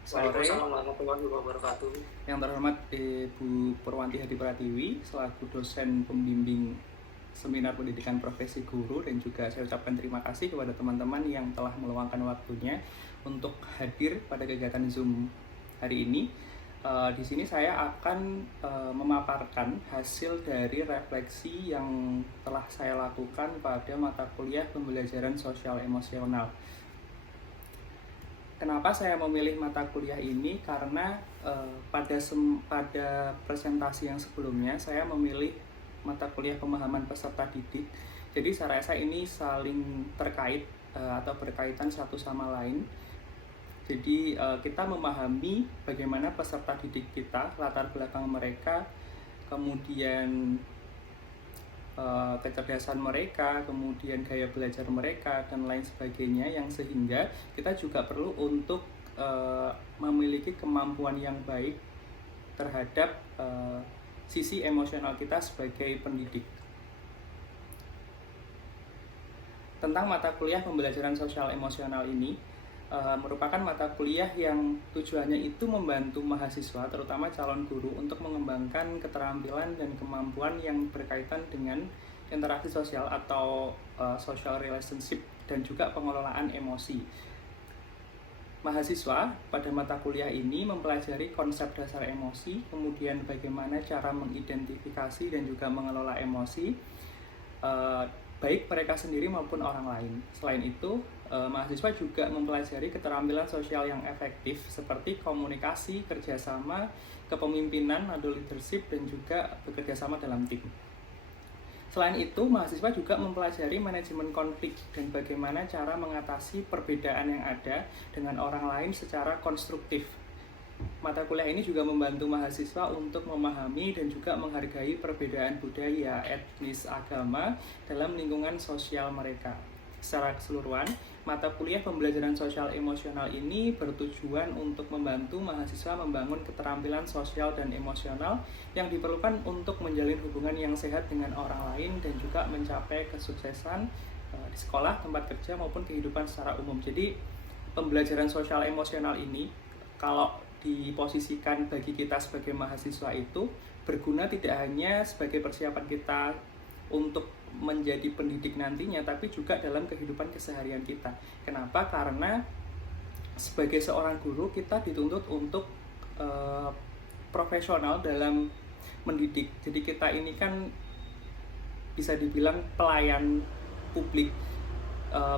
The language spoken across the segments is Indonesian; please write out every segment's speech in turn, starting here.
Sore, Waalaikumsalam warahmatullahi wabarakatuh. yang terhormat Ibu Purwanti Hadi Pratiwi selaku dosen pembimbing seminar pendidikan profesi guru, dan juga saya ucapkan terima kasih kepada teman-teman yang telah meluangkan waktunya untuk hadir pada kegiatan Zoom hari ini. Di sini saya akan memaparkan hasil dari refleksi yang telah saya lakukan pada mata kuliah pembelajaran sosial emosional. Kenapa saya memilih mata kuliah ini? Karena pada presentasi yang sebelumnya saya memilih mata kuliah pemahaman peserta didik. Jadi saya rasa ini saling terkait atau berkaitan satu sama lain. Jadi kita memahami bagaimana peserta didik kita, latar belakang mereka, kemudian kecerdasan mereka, kemudian gaya belajar mereka, dan lain sebagainya, yang sehingga kita juga perlu untuk memiliki kemampuan yang baik terhadap sisi emosional kita sebagai pendidik. Tentang mata kuliah pembelajaran sosial emosional ini, merupakan mata kuliah yang tujuannya itu membantu mahasiswa, terutama calon guru, untuk mengembangkan keterampilan dan kemampuan yang berkaitan dengan interaksi sosial atau social relationship, dan juga pengelolaan emosi. Mahasiswa pada mata kuliah ini mempelajari konsep dasar emosi, kemudian bagaimana cara mengidentifikasi dan juga mengelola emosi, baik mereka sendiri maupun orang lain. Selain itu, mahasiswa juga mempelajari keterampilan sosial yang efektif seperti komunikasi, kerjasama, kepemimpinan atau leadership, dan juga bekerjasama dalam tim. Selain itu, mahasiswa juga mempelajari manajemen konflik dan bagaimana cara mengatasi perbedaan yang ada dengan orang lain secara konstruktif. Mata kuliah ini juga membantu mahasiswa untuk memahami dan juga menghargai perbedaan budaya, etnis, agama dalam lingkungan sosial mereka. Secara keseluruhan, mata kuliah pembelajaran sosial emosional ini bertujuan untuk membantu mahasiswa membangun keterampilan sosial dan emosional yang diperlukan untuk menjalin hubungan yang sehat dengan orang lain dan juga mencapai kesuksesan di sekolah, tempat kerja, maupun kehidupan secara umum. Jadi, pembelajaran sosial emosional ini, kalau diposisikan bagi kita sebagai mahasiswa, itu berguna tidak hanya sebagai persiapan kita untuk menjadi pendidik nantinya, tapi juga dalam kehidupan keseharian kita. Kenapa? Karena sebagai seorang guru kita dituntut untuk profesional dalam mendidik. Jadi kita ini kan bisa dibilang pelayan publik,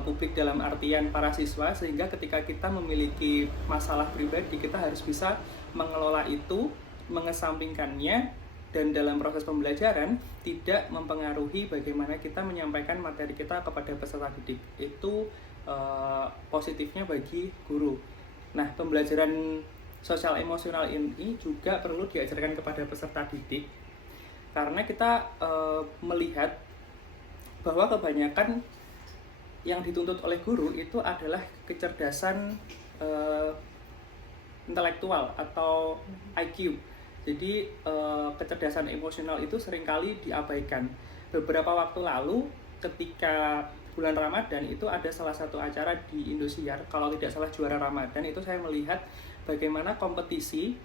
publik dalam artian para siswa, sehingga ketika kita memiliki masalah pribadi, kita harus bisa mengelola itu, mengesampingkannya, dan dalam proses pembelajaran tidak mempengaruhi bagaimana kita menyampaikan materi kita kepada peserta didik. Itu positifnya bagi guru. Nah, pembelajaran sosial emosional ini juga perlu diajarkan kepada peserta didik, karena kita melihat bahwa kebanyakan yang dituntut oleh guru itu adalah kecerdasan intelektual atau IQ. Jadi kecerdasan emosional itu seringkali diabaikan. Beberapa waktu lalu ketika bulan Ramadan itu ada salah satu acara di Indosiar, kalau tidak salah juara Ramadan, itu saya melihat bagaimana kompetisi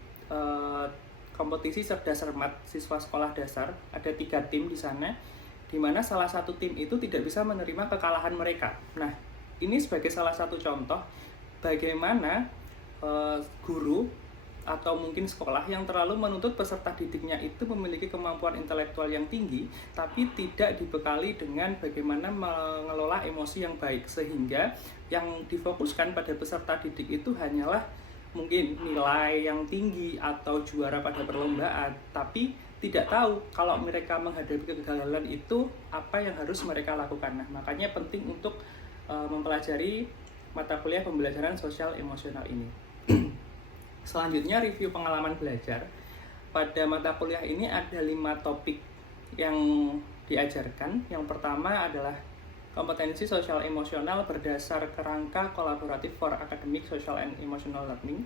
cerdas cermat siswa sekolah dasar. Ada 3 tim di sana, di mana salah satu tim itu tidak bisa menerima kekalahan mereka. Nah, ini sebagai salah satu contoh bagaimana guru atau mungkin sekolah yang terlalu menuntut peserta didiknya itu memiliki kemampuan intelektual yang tinggi, tapi tidak dibekali dengan bagaimana mengelola emosi yang baik, sehingga yang difokuskan pada peserta didik itu hanyalah mungkin nilai yang tinggi atau juara pada perlombaan, tapi tidak tahu kalau mereka menghadapi kegagalan itu apa yang harus mereka lakukan. Nah, makanya penting untuk mempelajari mata kuliah pembelajaran sosial emosional ini. Selanjutnya, review pengalaman belajar. Pada mata kuliah ini ada 5 topik yang diajarkan. Yang pertama adalah kompetensi sosial emosional berdasar kerangka kolaboratif for academic, social, and emotional learning.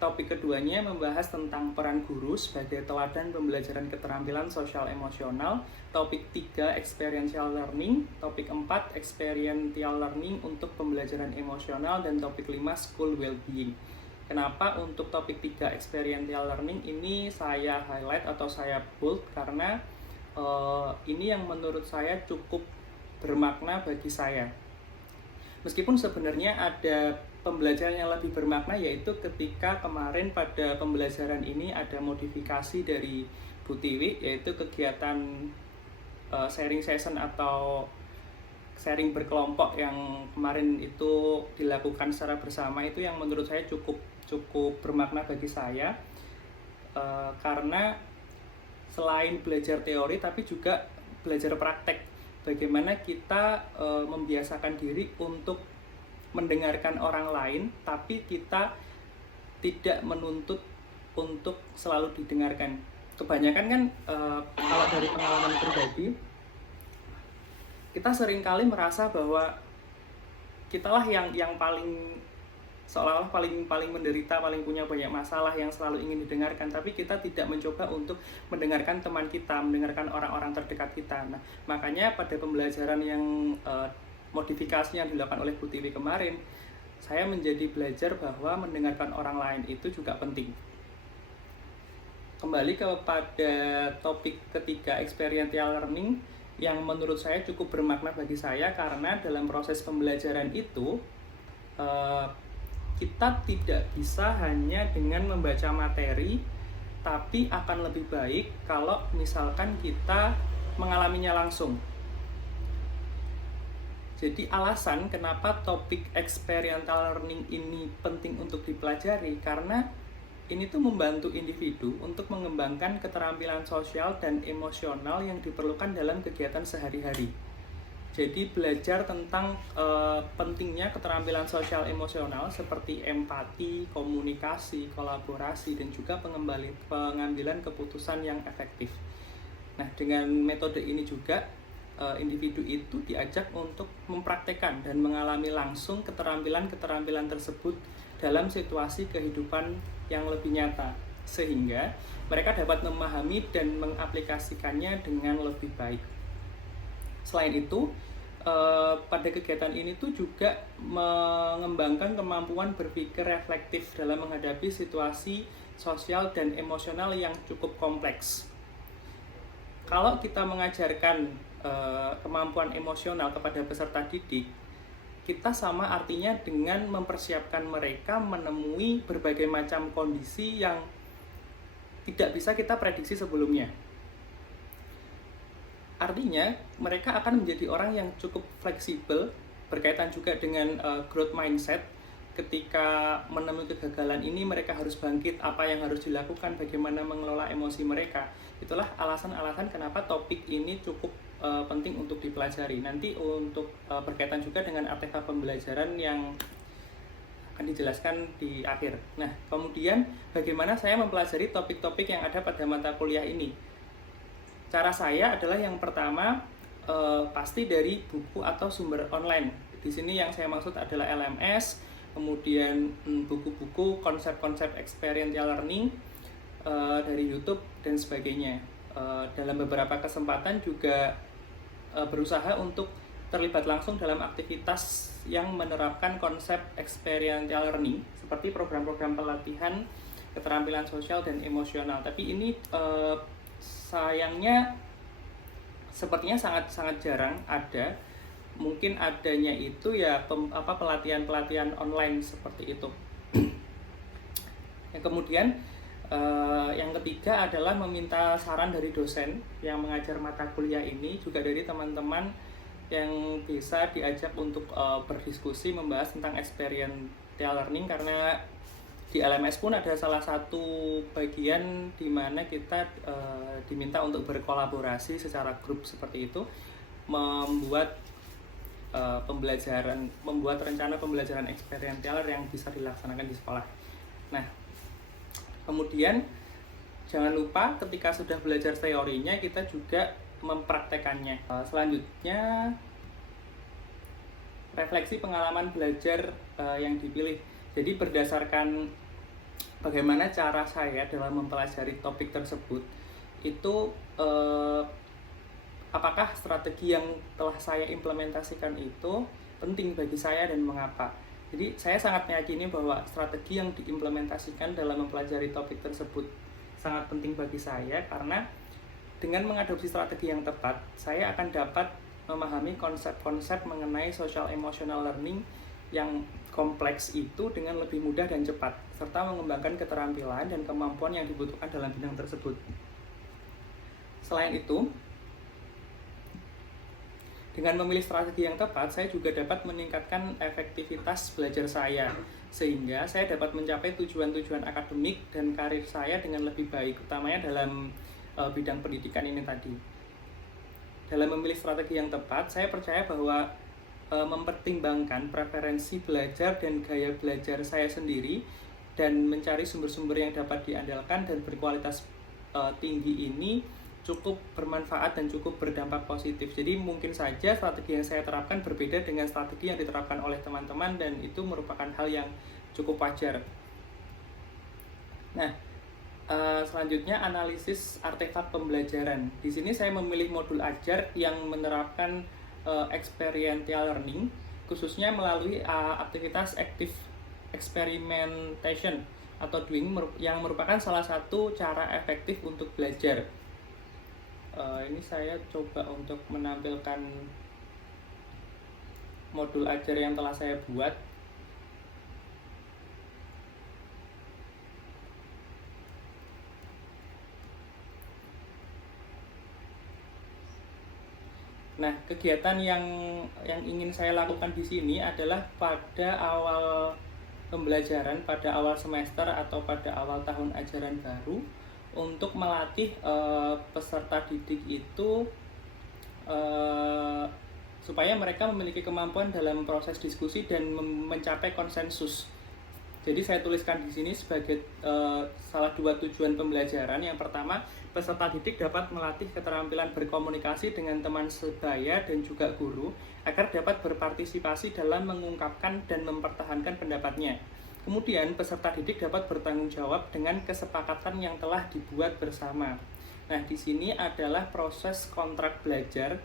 Topik keduanya membahas tentang peran guru sebagai teladan pembelajaran keterampilan sosial emosional. Topik 3, experiential learning. Topik 4, experiential learning untuk pembelajaran emosional. Dan topik 5, school well-being. Kenapa untuk topik 3 experiential learning ini saya highlight atau saya bold, karena ini yang menurut saya cukup bermakna bagi saya. Meskipun sebenarnya ada pembelajaran yang lebih bermakna, yaitu ketika kemarin pada pembelajaran ini ada modifikasi dari Bu Tiwi, yaitu kegiatan sharing session atau sharing berkelompok yang kemarin itu dilakukan secara bersama. Itu yang menurut saya cukup bermakna bagi saya, karena selain belajar teori tapi juga belajar praktek. Bagaimana kita membiasakan diri untuk mendengarkan orang lain, tapi kita tidak menuntut untuk selalu didengarkan. Kebanyakan kan kalau dari pengalaman pribadi, kita seringkali merasa bahwa kitalah yang paling seolah-olah paling menderita, paling punya banyak masalah, yang selalu ingin didengarkan, tapi kita tidak mencoba untuk mendengarkan teman kita, mendengarkan orang-orang terdekat kita. Nah, makanya pada pembelajaran yang modifikasi yang dilakukan oleh Bu Tiwi kemarin, saya menjadi belajar bahwa mendengarkan orang lain itu juga penting. Kembali kepada topik ketiga, experiential learning, yang menurut saya cukup bermakna bagi saya, karena dalam proses pembelajaran itu kita tidak bisa hanya dengan membaca materi, tapi akan lebih baik kalau misalkan kita mengalaminya langsung. Jadi alasan kenapa topik experiential learning ini penting untuk dipelajari, karena ini tuh membantu individu untuk mengembangkan keterampilan sosial dan emosional yang diperlukan dalam kegiatan sehari-hari. Jadi belajar tentang pentingnya keterampilan sosial emosional seperti empati, komunikasi, kolaborasi, dan juga pengambilan keputusan yang efektif. Nah, dengan metode ini juga individu itu diajak untuk mempraktekkan dan mengalami langsung keterampilan-keterampilan tersebut dalam situasi kehidupan yang lebih nyata, sehingga mereka dapat memahami dan mengaplikasikannya dengan lebih baik. Selain itu, pada kegiatan ini tuh juga mengembangkan kemampuan berpikir reflektif dalam menghadapi situasi sosial dan emosional yang cukup kompleks. Kalau kita mengajarkan kemampuan emosional kepada peserta didik, kita sama artinya dengan mempersiapkan mereka menemui berbagai macam kondisi yang tidak bisa kita prediksi sebelumnya. Artinya, mereka akan menjadi orang yang cukup fleksibel, berkaitan juga dengan growth mindset. Ketika menemui kegagalan ini, mereka harus bangkit, apa yang harus dilakukan, bagaimana mengelola emosi mereka. Itulah alasan-alasan kenapa topik ini cukup penting untuk dipelajari. Nanti untuk berkaitan juga dengan artefak pembelajaran yang akan dijelaskan di akhir. Nah, kemudian bagaimana saya mempelajari topik-topik yang ada pada mata kuliah ini? Cara saya adalah yang pertama, pasti dari buku atau sumber online. Di sini yang saya maksud adalah LMS, kemudian buku-buku konsep-konsep experiential learning dari YouTube dan sebagainya. Dalam beberapa kesempatan juga berusaha untuk terlibat langsung dalam aktivitas yang menerapkan konsep experiential learning, seperti program-program pelatihan keterampilan sosial dan emosional. Tapi ini sayangnya sepertinya sangat jarang ada. Mungkin adanya itu ya pelatihan-pelatihan online seperti itu. Kemudian yang ketiga adalah meminta saran dari dosen yang mengajar mata kuliah ini, juga dari teman-teman yang bisa diajak untuk berdiskusi membahas tentang experiential learning, karena di LMS pun ada salah satu bagian di mana kita diminta untuk berkolaborasi secara grup seperti itu, membuat rencana pembelajaran experiential yang bisa dilaksanakan di sekolah. Nah, kemudian jangan lupa ketika sudah belajar teorinya, kita juga mempraktekannya. Selanjutnya, refleksi pengalaman belajar yang dipilih. Jadi berdasarkan bagaimana cara saya dalam mempelajari topik tersebut, itu apakah strategi yang telah saya implementasikan itu penting bagi saya dan mengapa. Jadi saya sangat meyakini bahwa strategi yang diimplementasikan dalam mempelajari topik tersebut sangat penting bagi saya, karena dengan mengadopsi strategi yang tepat, saya akan dapat memahami konsep-konsep mengenai social emotional learning yang kompleks itu dengan lebih mudah dan cepat, serta mengembangkan keterampilan dan kemampuan yang dibutuhkan dalam bidang tersebut. Selain itu, dengan memilih strategi yang tepat, saya juga dapat meningkatkan efektivitas belajar saya, sehingga saya dapat mencapai tujuan-tujuan akademik dan karir saya dengan lebih baik, utamanya dalam bidang pendidikan ini tadi. Dalam memilih strategi yang tepat, saya percaya bahwa mempertimbangkan preferensi belajar dan gaya belajar saya sendiri dan mencari sumber-sumber yang dapat diandalkan dan berkualitas tinggi ini cukup bermanfaat dan cukup berdampak positif. Jadi mungkin saja strategi yang saya terapkan berbeda dengan strategi yang diterapkan oleh teman-teman, dan itu merupakan hal yang cukup wajar. Nah, selanjutnya analisis artefak pembelajaran. Di sini saya memilih modul ajar yang menerapkan experiential learning, khususnya melalui aktivitas active experimentation atau doing, yang merupakan salah satu cara efektif untuk belajar. Ini saya coba untuk menampilkan modul ajar yang telah saya buat. Nah, kegiatan yang ingin saya lakukan di sini adalah pada awal pembelajaran, pada awal semester atau pada awal tahun ajaran baru, untuk melatih peserta didik itu supaya mereka memiliki kemampuan dalam proses diskusi dan mencapai konsensus. Jadi saya tuliskan di sini sebagai salah dua tujuan pembelajaran. Yang pertama, peserta didik dapat melatih keterampilan berkomunikasi dengan teman sebaya dan juga guru agar dapat berpartisipasi dalam mengungkapkan dan mempertahankan pendapatnya. Kemudian, peserta didik dapat bertanggung jawab dengan kesepakatan yang telah dibuat bersama. Nah, di sini adalah proses kontrak belajar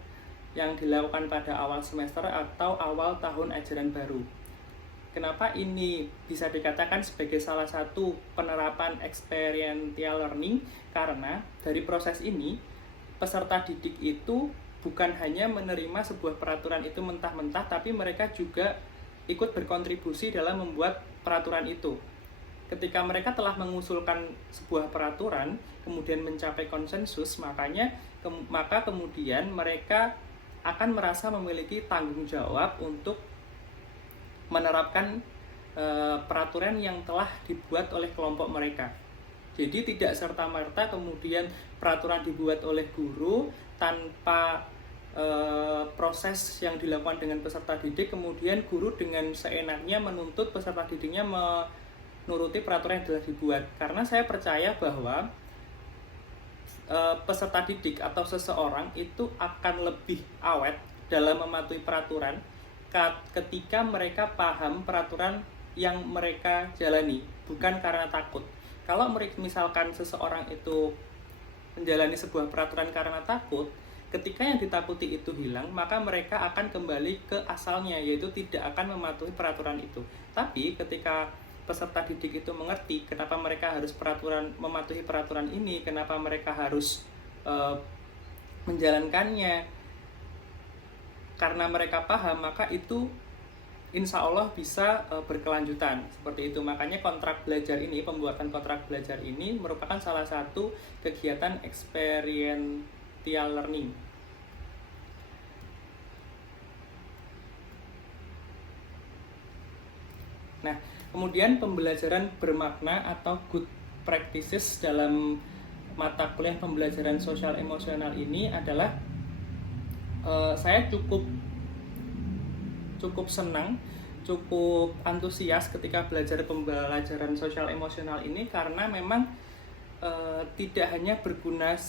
yang dilakukan pada awal semester atau awal tahun ajaran baru. Kenapa ini bisa dikatakan sebagai salah satu penerapan experiential learning? Karena dari proses ini, peserta didik itu bukan hanya menerima sebuah peraturan itu mentah-mentah, tapi mereka juga ikut berkontribusi dalam membuat peraturan itu. Ketika mereka telah mengusulkan sebuah peraturan, kemudian mencapai konsensus, maka kemudian mereka akan merasa memiliki tanggung jawab untuk menerapkan peraturan yang telah dibuat oleh kelompok mereka. Jadi tidak serta-merta kemudian peraturan dibuat oleh guru tanpa proses yang dilakukan dengan peserta didik, kemudian guru dengan seenaknya menuntut peserta didiknya menuruti peraturan yang telah dibuat. Karena saya percaya bahwa peserta didik atau seseorang itu akan lebih awet dalam mematuhi peraturan ketika mereka paham peraturan yang mereka jalani, bukan karena takut. Kalau misalkan seseorang itu menjalani sebuah peraturan karena takut, ketika yang ditakuti itu hilang, maka mereka akan kembali ke asalnya, yaitu tidak akan mematuhi peraturan itu. Tapi ketika peserta didik itu mengerti kenapa mereka harus mematuhi peraturan ini, kenapa mereka harus menjalankannya, karena mereka paham, maka itu insya Allah bisa berkelanjutan seperti itu. Makanya pembuatan kontrak belajar ini merupakan salah satu kegiatan experiential learning. Nah, kemudian pembelajaran bermakna atau good practices dalam mata kuliah pembelajaran sosial emosional ini adalah saya cukup senang, cukup antusias ketika belajar pembelajaran sosial emosional ini, karena memang tidak hanya berguna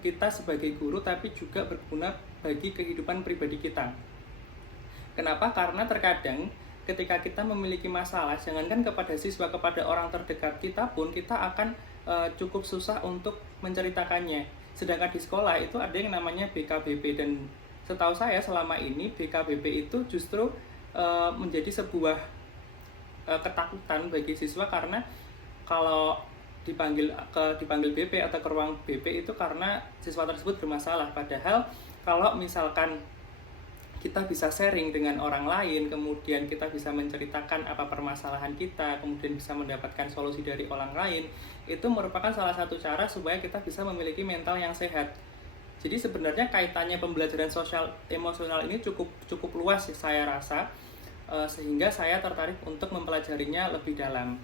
kita sebagai guru, tapi juga berguna bagi kehidupan pribadi kita. Kenapa? Karena terkadang ketika kita memiliki masalah, jangankan kepada siswa, kepada orang terdekat kita pun kita akan cukup susah untuk menceritakannya. Sedangkan di sekolah itu ada yang namanya BKBP, dan setahu saya selama ini BKBP itu justru menjadi sebuah ketakutan bagi siswa, karena kalau dipanggil BP atau ke ruang BP itu karena siswa tersebut bermasalah. Padahal kalau misalkan kita bisa sharing dengan orang lain, kemudian kita bisa menceritakan apa permasalahan kita, kemudian bisa mendapatkan solusi dari orang lain, itu merupakan salah satu cara supaya kita bisa memiliki mental yang sehat. Jadi sebenarnya kaitannya pembelajaran sosial emosional ini cukup luas saya rasa, sehingga saya tertarik untuk mempelajarinya lebih dalam.